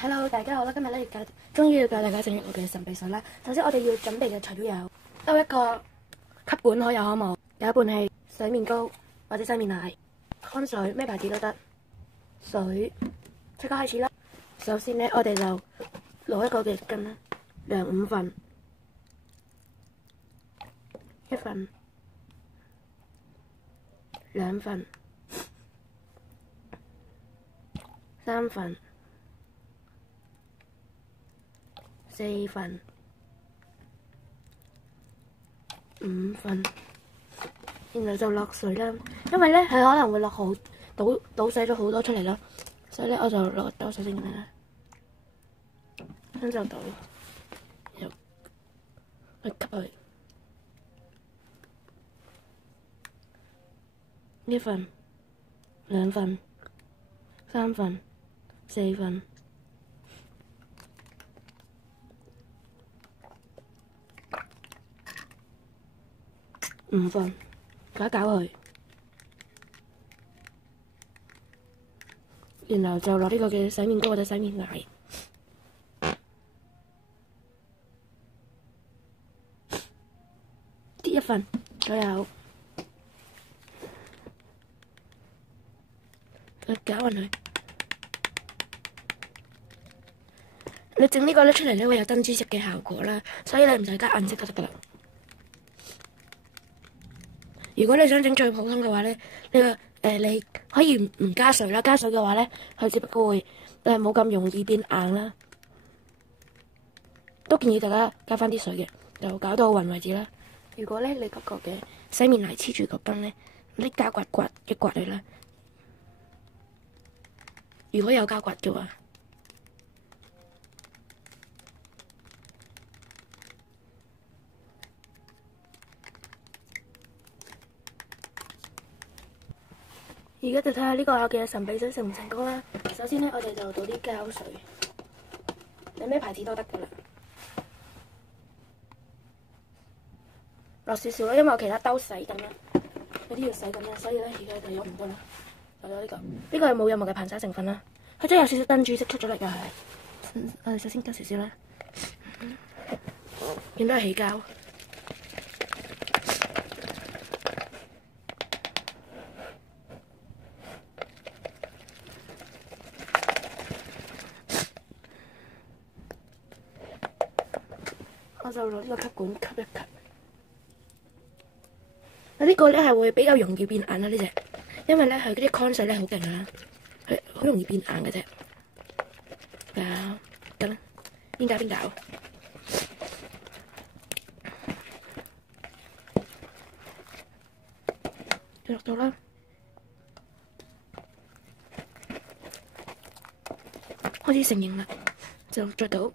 Hello，大家好啦！今日咧終於要教大家整我嘅神秘水啦。首先我哋要準備嘅材料有一個吸管可有可無，有一半係洗面膏或者洗面奶、康水咩牌子都得。水，即刻開始啦！首先咧，我哋就攞一個嘅巾啦，量5份，1份、2份、3份、4份、5份，然後就落水啦。因為咧係可能會落好倒瀉咗好多出嚟咯，所以咧我就落多水先咁樣啦，咁就倒，又去吸佢1份、2份、3份、4份。5份，搞一搞佢，然後就攞呢個嘅洗面膏或者洗面奶，跌1份左右，去攪勻佢。你整呢個咧出嚟咧會有珍珠色嘅效果啦，所以你唔使加銀色就得噶啦。如果你想整最普通嘅話咧，你可以唔加水啦。加水嘅話咧，佢只不過會冇咁容易變硬啦。都建議大家加翻啲水嘅，就搞到勻為止啦。如果咧你嗰個嘅洗面奶黐住個泵咧，拎膠刮刮一刮佢啦。如果有膠刮嘅話，而家就睇下呢個嘅神秘水成唔成功啦。首先咧，我哋就倒啲膠水，你咩牌子都得噶啦，落少少啦，因為我其他兜洗緊啦，有啲要洗緊啦，所以咧而家就用唔到啦。就咗呢個係冇任何嘅硼砂成分啦，佢真係有少少珍珠色出咗嚟㗎係。我哋首先加少少啦，見到係起膠。我就攞呢個吸管吸一吸，呢個咧係會比較容易變硬啦呢隻，因為咧佢嗰啲康水咧好勁啦，佢好容易變硬嘅啫。得啦，邊搞邊搞，落到啦，開始成型啦，就再倒。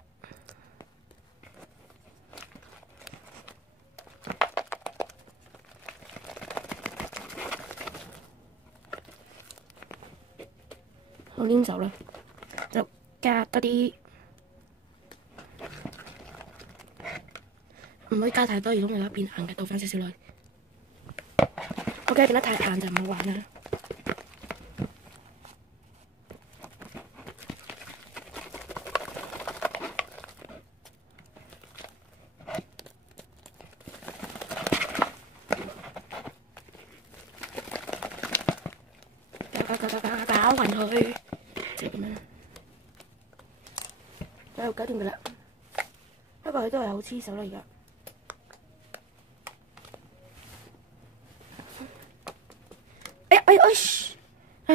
好黏手啦，就加多啲，唔可以加太多，如果我變硬嘅，倒翻少少落去。OK，變得太硬就唔好玩啦。搞勻佢，就咁樣，就搞掂佢啦。不過佢都係好黐手啦而家。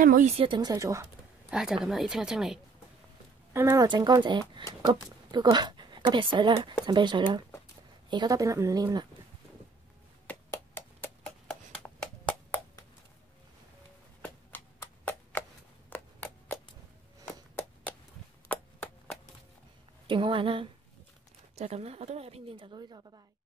唔好意思啊，整細咗。就咁啦，要清一清理。啱啱我整乾淨嗰撇水啦，神秘水啦，而家都變得唔黏啦。勁好玩啦，就係咁啦。我今日嘅片段就到呢度，拜拜。